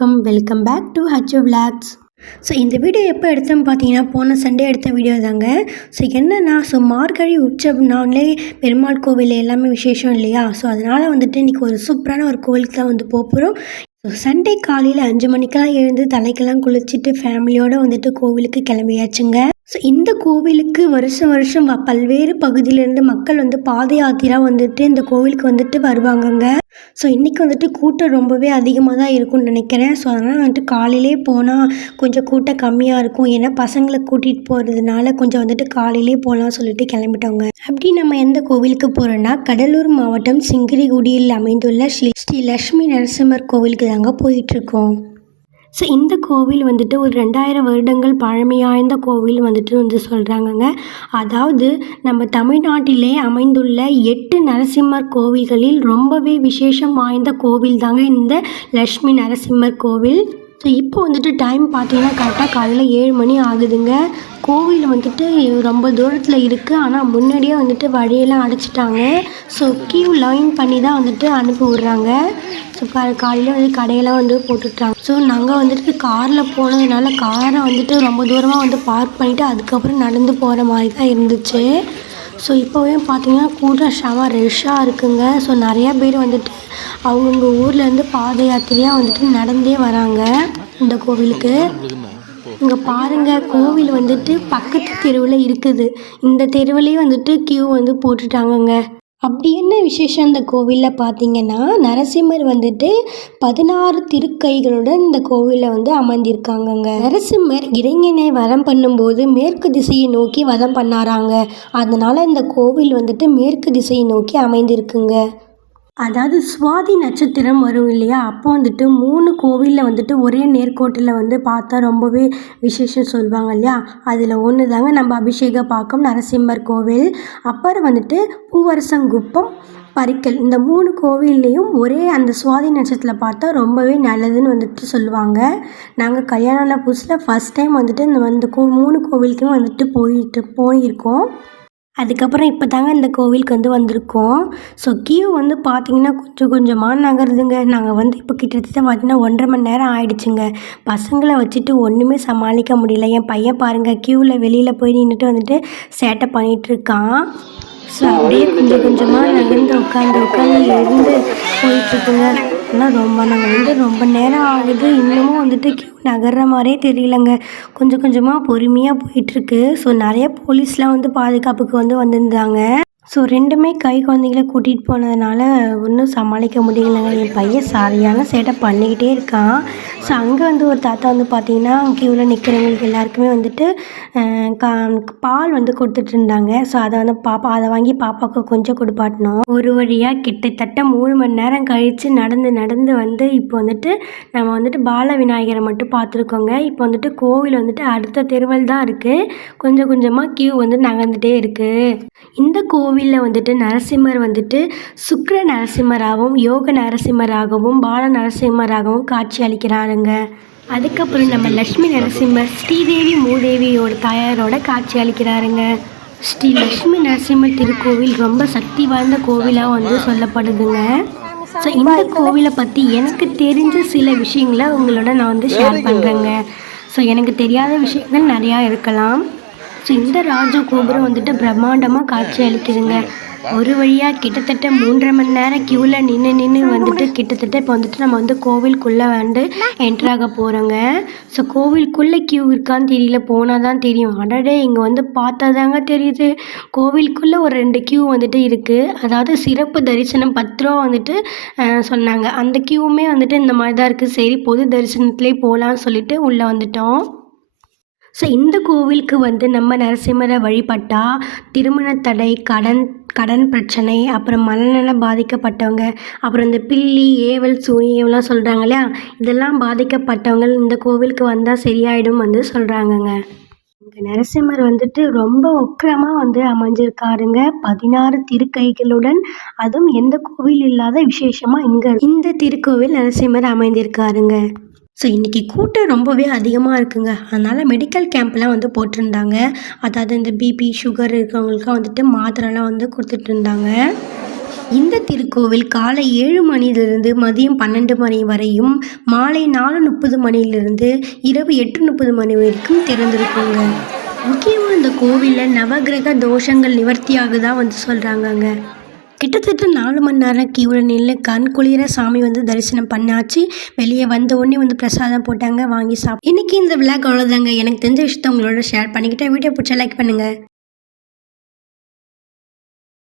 வணக்கம். Welcome back to ஹச்சு vlogs. So இந்த வீடியோ எப்போ எடுத்தோன்னு பார்த்தீங்கன்னா, போன சண்டே எடுத்த வீடியோ தாங்க. ஸோ என்னென்னா, மார்கழி உற்சவம்னாலே பெருமாள் கோவில் எல்லாமே விசேஷம் இல்லையா? ஸோ அதனால் வந்துட்டு இன்றைக்கி ஒரு சூப்பரான ஒரு கோவிலுக்கு தான் வந்து போகிறோம். ஸோ சண்டே காலையில் 5 மணிக்கெல்லாம் எழுந்து தலைக்கெல்லாம் குளிச்சுட்டு ஃபேமிலியோடு வந்துட்டு கோவிலுக்கு கிளம்பியாச்சுங்க. ஸோ இந்த கோவிலுக்கு வருஷம் வருஷம் பல்வேறு பகுதியிலேருந்து மக்கள் வந்து பாத யாத்திரா வந்துட்டு இந்த கோவிலுக்கு வந்துட்டு வருவாங்கங்க. ஸோ இன்றைக்கி வந்துட்டு கூட்டம் ரொம்பவே அதிகமாக தான் இருக்கும்னு நினைக்கிறேன். ஸோ அதனால் வந்துட்டு காலையிலே போனால் கொஞ்சம் கூட்டம் கம்மியாக இருக்கும். ஏன்னா பசங்களை கூட்டிகிட்டு போகிறதுனால கொஞ்சம் வந்துட்டு காலையிலே போகலாம் சொல்லிட்டு கிளம்பிட்டோங்க. அப்படி நம்ம எந்த கோவிலுக்கு போகிறோன்னா, கடலூர் மாவட்டம் சிங்கிரிகுடியில் அமைந்துள்ள ஸ்ரீ லக்ஷ்மி நரசிம்மர் கோவிலுக்கு தாங்க போயிட்டுருக்கோம். ஸோ இந்த கோவில் வந்துட்டு ஒரு 2000 வருடங்கள் பழமையாய்ந்த கோவில் வந்துட்டு சொல்கிறாங்கங்க. அதாவது நம்ம தமிழ்நாட்டிலே அமைந்துள்ள 8 நரசிம்மர் கோவில்களில் ரொம்பவே விசேஷம் வாய்ந்த கோவில் தாங்க இந்த லக்ஷ்மி நரசிம்மர் கோவில். ஸோ இப்போ வந்துட்டு டைம் பார்த்தீங்கன்னா கரெக்டாக காலையில் 7 மணி ஆகுதுங்க. கோவில் வந்துட்டு ரொம்ப தூரத்தில் இருக்குது. ஆனால் முன்னாடியே வந்துட்டு வழியெல்லாம் அடைச்சிட்டாங்க. ஸோ கியூ லைன் பண்ணி தான் வந்துட்டு அனுப்பி விட்றாங்க. ஸோ காலையில் வந்து கடையெல்லாம் வந்து போட்டுட்டாங்க. ஸோ நாங்கள் வந்துட்டு காரில் போனதுனால காரை வந்துட்டு ரொம்ப தூரமாக வந்து பார்க் பண்ணிவிட்டு அதுக்கப்புறம் நடந்து போகிற மாதிரி தான் இருந்துச்சு. ஸோ இப்போவே பார்த்தீங்கன்னா கூட்டம் செம ரஷ்ஷாக இருக்குங்க. ஸோ நிறையா பேர் வந்துட்டு அவங்கவுங்க ஊர்லேருந்து பாத யாத்திரையாக வந்துட்டு நடந்தே வராங்க இந்த கோவிலுக்கு. இங்கே பாருங்கள், கோவில் வந்துட்டு பக்கத்து தெருவில் இருக்குது. இந்த தெருவிலே வந்துட்டு கியூ வந்து போட்டுட்டாங்கங்க. அப்படி என்ன விசேஷம் இந்த கோவிலில் பார்த்தீங்கன்னா, நரசிம்மர் வந்துட்டு 16 திருக்கைகளுடன் இந்த கோவிலில் வந்து அமர்ந்திருக்காங்கங்க. நரசிம்மர் இறைஞனை வதம் பண்ணும்போது மேற்கு திசையை நோக்கி வதம் பண்ணாராங்க. அதனால் இந்த கோவில் வந்துட்டு மேற்கு திசையை நோக்கி அமைந்திருக்குங்க. அதாவது சுவாதி நட்சத்திரம் வரும் இல்லையா, அப்போ வந்துட்டு 3 கோவிலில் வந்துட்டு ஒரே நேர்கோட்டில் வந்து பார்த்தா ரொம்பவே விசேஷம் சொல்லுவாங்க இல்லையா, அதில் ஒன்று தாங்க நம்ம அபிஷேகப்பாக்கம் நரசிம்மர் கோவில். அப்புறம் வந்துட்டு பூவரசங்குப்பம், பரிக்கல், இந்த 3 கோவில்லையும் ஒரே அந்த சுவாதி நட்சத்திரத்தில் பார்த்தா ரொம்பவே நல்லதுன்னு வந்துட்டு சொல்லுவாங்க. நாங்கள் கல்யாணம் புதுசில் ஃபஸ்ட் டைம் வந்துட்டு இந்த 3 கோவிலுக்கும் வந்துட்டு போயிருக்கோம். அதுக்கப்புறம் இப்போ தாங்க இந்த கோவிலுக்கு வந்து வந்திருக்கோம். ஸோ கியூ வந்து பார்த்திங்கன்னா கொஞ்சம் கொஞ்சமாக நகருதுங்க. நாங்கள் வந்து இப்போ கிட்டத்தட்ட பார்த்திங்கன்னா 1.5 மணி நேரம் ஆகிடுச்சுங்க. பசங்களை வச்சுட்டு ஒன்றுமே சமாளிக்க முடியல. என் பையன் பாருங்கள், க்யூவில் வெளியில் போய் நின்றுட்டு வந்துட்டு சேட்டை பண்ணிகிட்ருக்கான். ஸோ அப்படியே கொஞ்சம் கொஞ்சமாக நகர்ந்து உட்காந்து இருந்து போயிட்டுருக்குங்க. ஆனால் நாங்கள் வந்து ரொம்ப நேரம் ஆகுது, இன்னமும் வந்துட்டு கியூ நகர்ற மாதிரியே தெரியலங்க. கொஞ்சம் கொஞ்சமாக பொறுமையாக போயிட்டுருக்கு. ஸோ நிறைய போலீஸ்லாம் வந்து பாதுகாப்புக்கு வந்து வந்திருந்தாங்க. ஸோ 2மே கை குழந்தைங்கள கூட்டிகிட்டு போனதுனால ஒன்றும் சமாளிக்க முடியலைங்க. என் பையன் சரியான சேட்டை பண்ணிக்கிட்டே இருக்கான். ஸோ அங்கே வந்து ஒரு தாத்தா வந்து பார்த்திங்கன்னா க்யூவில் நிற்கிறவங்களுக்கு எல்லாருக்குமே வந்துட்டு பால் வந்து கொடுத்துட்டு இருந்தாங்க. ஸோ அதை வந்து அதை வாங்கி பாப்பாவுக்கு கொஞ்சம் கொடுப்பாட்டணும். ஒரு வழியாக கிட்டத்தட்ட 3 மணி நேரம் கழித்து நடந்து வந்து இப்போ வந்துட்டு நம்ம வந்துட்டு பால விநாயகரை மட்டும் பார்த்துருக்கோங்க. இப்போ வந்துட்டு கோவில் வந்துட்டு அடுத்த தெருவில் தான் இருக்குது. கொஞ்சம் கொஞ்சமாக க்யூ வந்து நகர்ந்துகிட்டே இருக்குது. இந்த கோவிலில் வந்துட்டு நரசிம்மர் வந்துட்டு சுக்கிர நரசிம்மராகவும் யோக நரசிம்மராகவும் பால நரசிம்மராகவும் காட்சி அளிக்கிறாருங்க. அதுக்கப்புறம் நம்ம லக்ஷ்மி நரசிம்மர் ஸ்ரீதேவி மூதேவியோட தாயாரோட காட்சி அளிக்கிறாருங்க. ஸ்ரீ லக்ஷ்மி நரசிம்மர் திருக்கோவில் ரொம்ப சக்தி வாய்ந்த கோவிலாக வந்து சொல்லப்படுதுங்க. ஸோ இந்த கோவிலை பற்றி எனக்கு தெரிஞ்ச சில விஷயங்களை உங்களோட நான் வந்து ஷேர் பண்ணுறேங்க. ஸோ எனக்கு தெரியாத விஷயங்கள் நிறையா இருக்கலாம். ஸோ இந்த ராஜ கோபுரம் வந்துட்டு பிரம்மாண்டமாக காட்சி அளிக்குதுங்க. ஒரு வழியாக கிட்டத்தட்ட 3.5 மணி நேரம் க்யூவில் நின்று வந்துட்டு கிட்டத்தட்ட இப்போ வந்துட்டு நம்ம வந்து கோவிலுக்குள்ளே வந்து என்ட்ராக போகிறோங்க. ஸோ கோவிலுக்குள்ளே க்யூ இருக்கான்னு தெரியல, போனால் தான் தெரியும். அடடே, இங்கே வந்து பார்த்தா தாங்க தெரியுது, கோவிலுக்குள்ளே ஒரு 2 க்யூ வந்துட்டு இருக்குது. அதாவது சிறப்பு தரிசனம் 10 ரூபா வந்துட்டு சொன்னாங்க. அந்த க்யூவுமே வந்துட்டு இந்த மாதிரி தான் இருக்குது. சரி, பொது தரிசனத்துலேயே போகலான்னு சொல்லிட்டு உள்ளே வந்துட்டோம். ஸோ இந்த கோவிலுக்கு வந்து நம்ம நரசிம்மரை வழிபட்டால் திருமண தடை, கடன் பிரச்சனை, அப்புறம் மனநலம் பாதிக்கப்பட்டவங்க, அப்புறம் இந்த பில்லி, ஏவல், சூனியம்லாம் சொல்கிறாங்க இல்லையா, இதெல்லாம் பாதிக்கப்பட்டவங்க இந்த கோவிலுக்கு வந்தால் சரியாயிடும் வந்து சொல்கிறாங்கங்க. இங்கே நரசிம்மர் வந்துட்டு ரொம்ப உக்கிரமாக வந்து அமைஞ்சிருக்காருங்க. 16 திருக்கைகளுடன், அதுவும் எந்த கோவில் இல்லாத விசேஷமாக இந்த திருக்கோவில் நரசிம்மர் அமைந்திருக்காருங்க. ஸோ இன்றைக்கி கூட்டம் ரொம்பவே அதிகமாக இருக்குங்க. அதனால் மெடிக்கல் கேம்ப்லாம் வந்து போட்டிருந்தாங்க. அதாவது இந்த பிபி, சுகர் இருக்கிறவங்களுக்குலாம் வந்துட்டு மாத்திரைலாம் வந்து கொடுத்துட்ருந்தாங்க. இந்த திருக்கோவில் காலை 7 மணியிலிருந்து மதியம் 12 மணி வரையும், மாலை 4:30 மணியிலிருந்து இரவு 8:30 மணி வரைக்கும் திறந்திருக்குங்க. முக்கியமாக இந்த கோவிலில் நவகிரக தோஷங்கள் நிவர்த்தியாகுதா சொல்கிறாங்கங்க. கிட்டத்தட்ட 4 மணி நேரம் கியூவில் நின்று கண் குளிர சாமி தரிசனம் பண்ணாச்சு. வெளியே வந்த உடனே பிரசாதம் போட்டாங்க, வாங்கி சாப்பிட்டு. இன்றைக்கி இந்த விளாக் அவ்வளோதாங்க. எனக்கு தெரிஞ்ச விஷயத்த உங்களோட ஷேர் பண்ணிக்கிட்டேன். வீடியோ பிடிச்சா லைக் பண்ணுங்கள்.